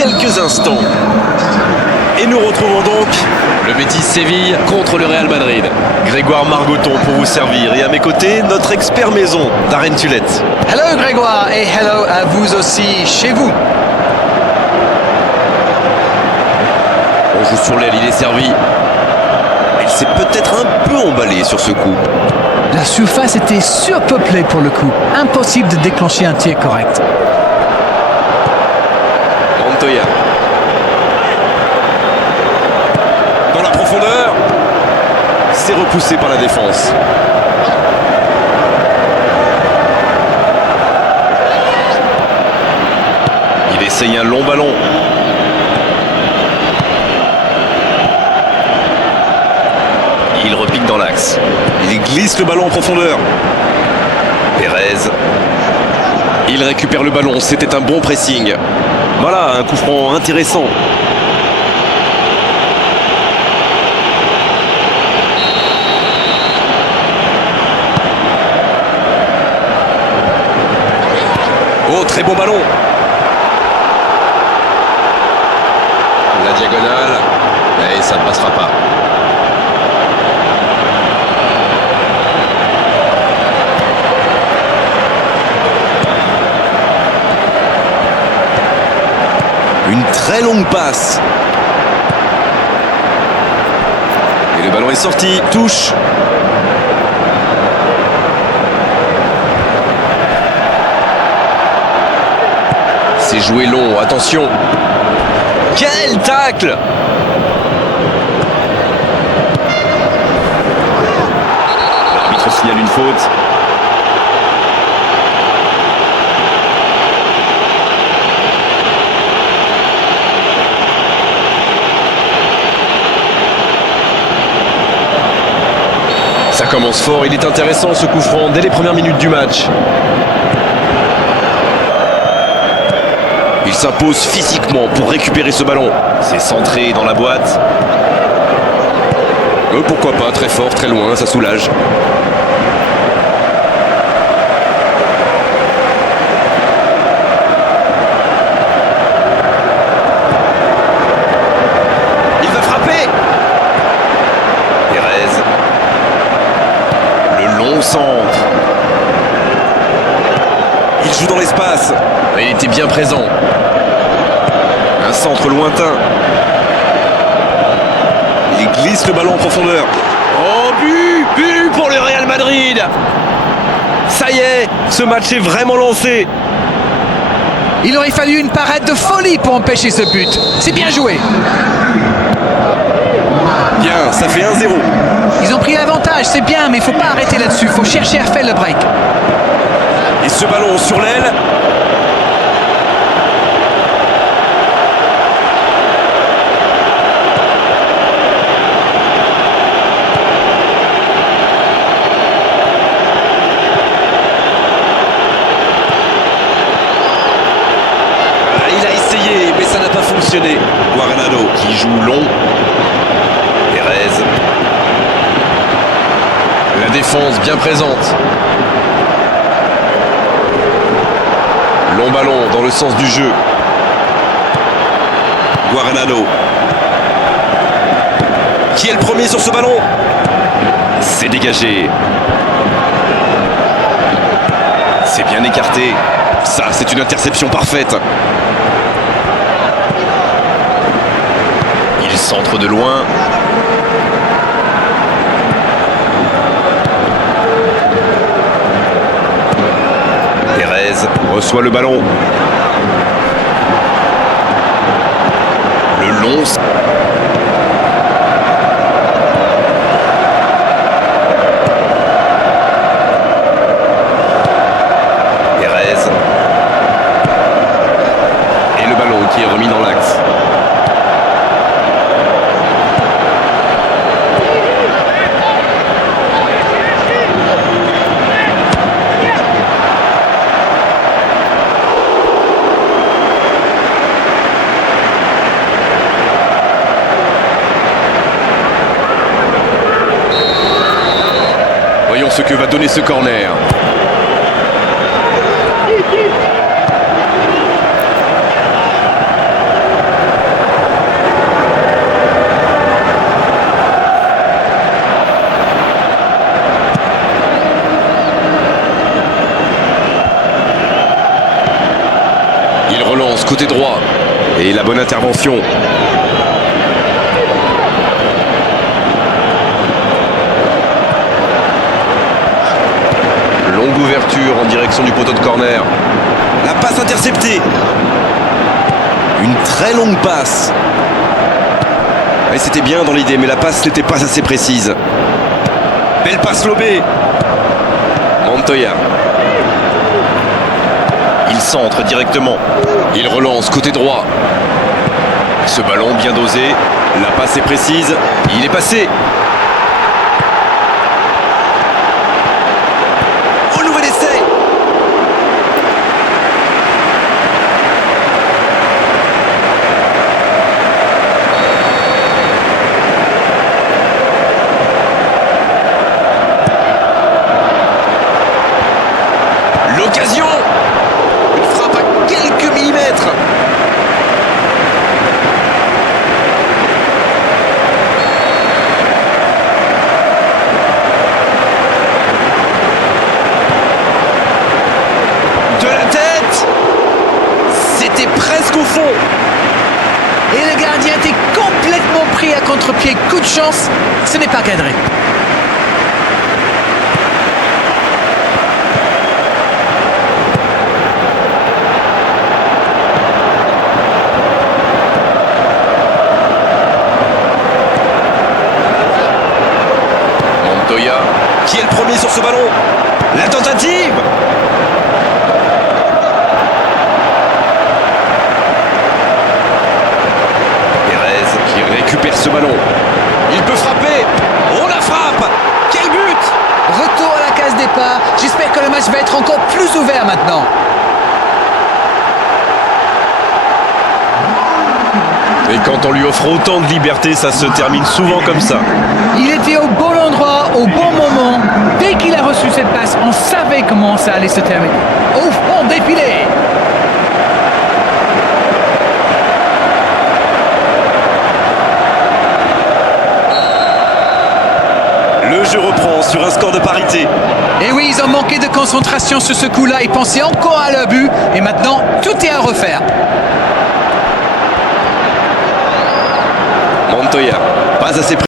quelques instants. Et nous retrouvons donc le Betis Séville contre le Real Madrid. Grégoire Margoton pour vous servir. Et à mes côtés, notre expert maison, Darren Tulette. Hello Grégoire et hello à vous aussi chez vous. On joue sur l'aile, il est servi. Il s'est peut-être un peu emballé sur ce coup. La surface était surpeuplée pour le coup. Impossible de déclencher un tir correct. Montoya. Dans la profondeur. C'est repoussé par la défense. Il essaye un long ballon. Il repique dans l'axe. Il glisse le ballon en profondeur. Pérez. Il récupère le ballon. C'était un bon pressing. Voilà, un coup franc intéressant. Oh, très bon ballon. La diagonale. Et ça ne passera pas. Une très longue passe. Et le ballon est sorti. Touche. C'est joué long, attention. Quel tacle! L'arbitre signale une faute. Ça commence fort, il est intéressant ce coup franc dès les premières minutes du match. Il s'impose physiquement pour récupérer ce ballon. C'est centré dans la boîte. Pourquoi pas, très fort, très loin, ça soulage. Il va frapper. Pérez. Le long centre. Il joue dans l'espace. Il était bien présent. Un centre lointain. Il glisse le ballon en profondeur. Oh, but pour le Real Madrid. Ça y est, ce match est vraiment lancé. Il aurait fallu une parade de folie pour empêcher ce but. C'est bien joué. Bien, ça fait 1-0. Ils ont pris l'avantage, c'est bien, mais il faut pas arrêter là-dessus. Il faut chercher à faire le break. Et ce ballon sur l'aile. Il a essayé, mais ça n'a pas fonctionné. Guaranado qui joue long. Pérez. La défense bien présente. Long ballon dans le sens du jeu. Guaranado. Qui est le premier sur ce ballon? C'est dégagé. C'est bien écarté. Ça, c'est une interception parfaite. Il centre de loin. Pérez reçoit le ballon. Le long. Pérez. Et le ballon qui est remis dans l'axe. Voyons ce que va donner ce corner. côté droit. Et la bonne intervention. Longue ouverture en direction du poteau de corner. La passe interceptée. Une très longue passe. Et c'était bien dans l'idée, mais la passe n'était pas assez précise. Belle passe lobée. Montoya. Il centre directement. Il relance côté droit. Ce ballon bien dosé. La passe est précise. Il est passé. Au nouvel essai. L'occasion. Une frappe à quelques millimètres. De la tête. C'était presque au fond. Et le gardien était complètement pris à contre-pied. Coup de chance, ce n'est pas cadré. Montoya, qui est le premier sur ce ballon? La tentative. Pérez qui récupère ce ballon. Il peut frapper. Oh la frappe. Quel but. Retour à la case départ. J'espère que le match va être encore plus ouvert maintenant. Et quand on lui offre autant de liberté, ça se termine souvent comme ça. Il était au bon endroit, au bon moment. Dès qu'il a reçu cette passe, on savait comment ça allait se terminer. Au fond défilé. Le jeu reprend sur un score de parité. Et oui, ils ont manqué de concentration sur ce coup-là. Ils pensaient encore à leur but. Et maintenant, tout est à refaire. Montoya, pas assez